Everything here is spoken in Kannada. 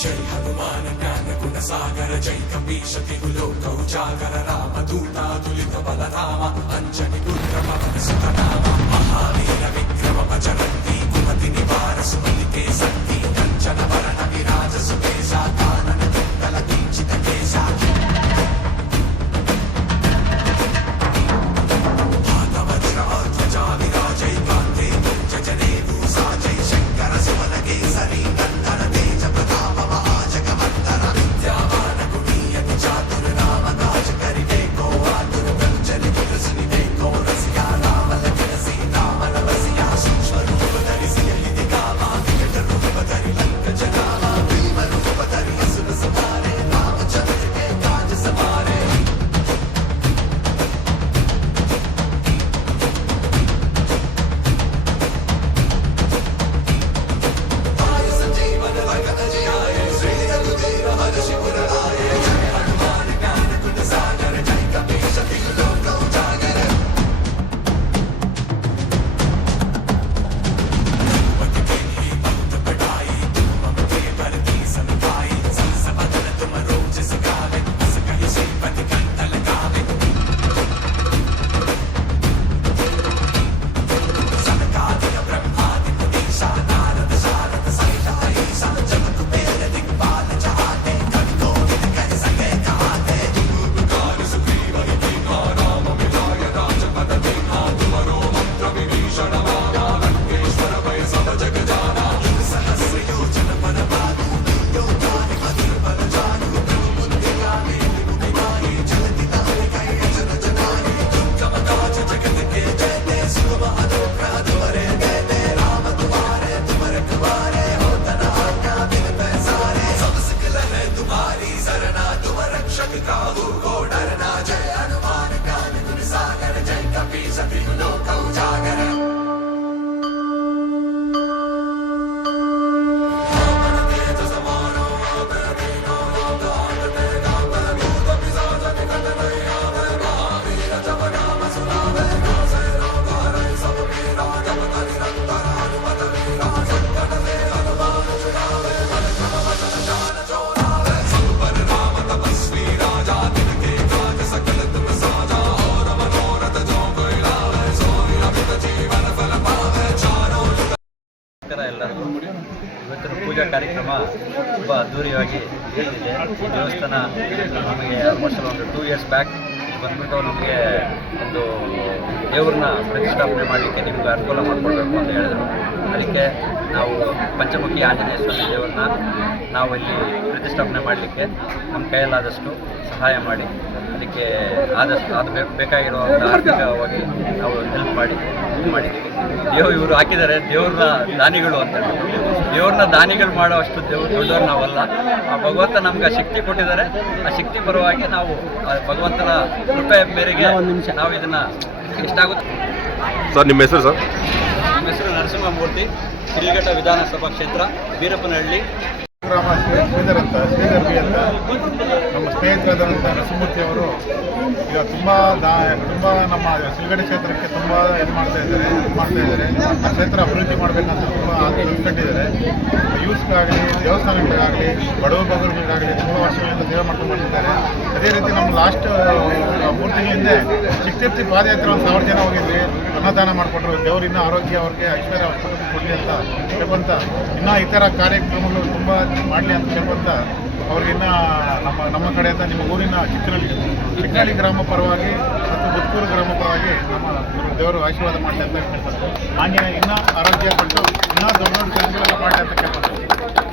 జై హనుమాన జ్ఞాన గుణ సాగర జై కపీష తెగులో కౌజాగర రామ దూతాదులిత బలరామ pecado ಕಾರ್ಯಕ್ರಮ ತುಂಬ ಅದ್ಧೂರಿಯಾಗಿ ನಡೆದಿದೆ. ಈ ದೇವಸ್ಥಾನ ನಮಗೆ ಆಲ್ಮೋಸ್ಟ್ ಒಂದು ಟೂ ಇಯರ್ಸ್ ಬ್ಯಾಕ್ ಬಂದ್ಬಿಟ್ಟು ನಮಗೆ ಒಂದು ದೇವ್ರನ್ನ ಪ್ರತಿಷ್ಠಾಪನೆ ಮಾಡಲಿಕ್ಕೆ ನಿಮಗೆ ಅನುಕೂಲ ಮಾಡಿಕೊಡ್ಬೇಕು ಅಂತ ಹೇಳಿದ್ರು. ಅದಕ್ಕೆ ನಾವು ಪಂಚಮುಖಿ ಆಂಜನೇಯ ಸ್ವಾಮಿ ದೇವ್ರನ್ನ ನಾವು ಇಲ್ಲಿ ಪ್ರತಿಷ್ಠಾಪನೆ ಮಾಡಲಿಕ್ಕೆ ನಮ್ಮ ಕೈಯಲ್ಲಾದಷ್ಟು ಸಹಾಯ ಮಾಡಿ. ಅದಕ್ಕೆ ಆದಷ್ಟು ಅದು ಬೇಕಾಗಿರುವ ಬೇಕಾಗಿರುವಂಥ ಆರ್ಥಿಕವಾಗಿ ನಾವು ಹೆಲ್ಪ್ ಮಾಡಿ ಇದು ಮಾಡಿದ್ದೀವಿ. ದೇವ್ ಇವರು ಹಾಕಿದ್ದಾರೆ ದೇವ್ರನ್ನ ದಾನಿಗಳು ಅಂತ. ದೇವ್ರನ್ನ ದಾನಿಗಳು ಮಾಡೋ ಅಷ್ಟು ದೇವ್ರು ದೊಡ್ಡವ್ರು ನಾವಲ್ಲ. ಆ ಭಗವಂತ ನಮ್ಗೆ ಆ ಶಕ್ತಿ ಕೊಟ್ಟಿದ್ದಾರೆ. ಆ ಶಕ್ತಿ ಪರವಾಗಿ ನಾವು ಆ ಭಗವಂತನ ಕೃಪೆ ಮೇರೆಗೆ ನಾವು ಇದನ್ನ ಎಷ್ಟಾಗುತ್ತೆ ಸರ್ ನಿಮ್ಮ ಹೆಸರು ಸರ್? ನಮ್ಮ ಹೆಸರು ನರಸಿಂಹಮೂರ್ತಿ ಶ್ರೀಘಟ್ಟ ವಿಧಾನಸಭಾ ಕ್ಷೇತ್ರ ವೀರಪ್ಪನಹಳ್ಳಿ ಗ್ರಾಮ ಶ್ರೀಧರ್ ಅಂತ, ಶ್ರೀಧರ್ ಬಿ ಅಂತ, ನಮ್ಮ ಸ್ನೇಹಿತರಾದಂಥ ನರಸಿಂಹಮೂರ್ತಿ ಅವರು ಈಗ ತುಂಬ ದಾ, ತುಂಬ ನಮ್ಮ ಸಿಲ್ಗಡೆ ಕ್ಷೇತ್ರಕ್ಕೆ ತುಂಬ ಇದು ಮಾಡ್ತಾ ಇದ್ದಾರೆ ಇದು ಮಾಡ್ತಾ ಇದ್ದಾರೆ. ಆ ಕ್ಷೇತ್ರ ಅಭಿವೃದ್ಧಿ ಮಾಡಬೇಕಂತ ತುಂಬ ಆಸೆ ಇಟ್ಕೊಂಡಿದ್ದಾರೆ. ಯೂಸ್ಗಾಗಲಿ, ದೇವಸ್ಥಾನಗಳಿಗಾಗಲಿ, ಬಡವ ಆಗಲಿ ತುಂಬ ವರ್ಷಗಳಿಂದ ಸೇವೆ ಮಾಡ್ಕೊಂಡು ಬಂದಿದ್ದಾರೆ. ಅದೇ ರೀತಿ ನಮ್ಮ ಲಾಸ್ಟ್ ಹಿಂದೆ ಚಿಕ್ಕತಿರ್ತಿ ಪಾದಯಾತ್ರೆ ಒಂದು ಸಾವಿರ ಜನ ಹೋಗಿದ್ವಿ, ಅನ್ನದಾನ ಮಾಡಿಕೊಟ್ರು ದೇವರಿನ್ನ ಆರೋಗ್ಯ, ಅವ್ರಿಗೆ ಐಶ್ವರ್ಯ ಕೊಡಲಿ ಅಂತ ಕೇಳ್ಕೊಂತ ಇನ್ನೂ ಈ ಥರ ಕಾರ್ಯಕ್ರಮಗಳು ತುಂಬ ಮಾಡಲಿ ಅಂತ ಕೇಳ್ಕೊಂತ ಅವ್ರಿಗೆ ಇನ್ನೂ ನಮ್ಮ ನಮ್ಮ ಕಡೆಯಿಂದ ನಿಮ್ಮ ಊರಿನ ಚಿಕ್ಕನಹಳ್ಳಿ ಚಿಕ್ಕನಹಳ್ಳಿ ಗ್ರಾಮ ಪರವಾಗಿ ಮತ್ತು ಬುತ್ಕೂರು ಗ್ರಾಮ ಪರವಾಗಿ ನಮ್ಮ ದೇವರು ಆಶೀರ್ವಾದ ಮಾಡಲಿ ಅಂತ ಕೇಳ್ತಾರೆ ಆಂಜನೇಯ ಇನ್ನೂ ಆರೋಗ್ಯ ಕೊಟ್ಟು, ಇನ್ನೂ ದೊಡ್ಡ ದೊಡ್ಡ ಕೆಲಸಗಳೆಲ್ಲ ಮಾಡಲಿ ಅಂತ ಕೇಳ್ಕೊಳ್ತೀವಿ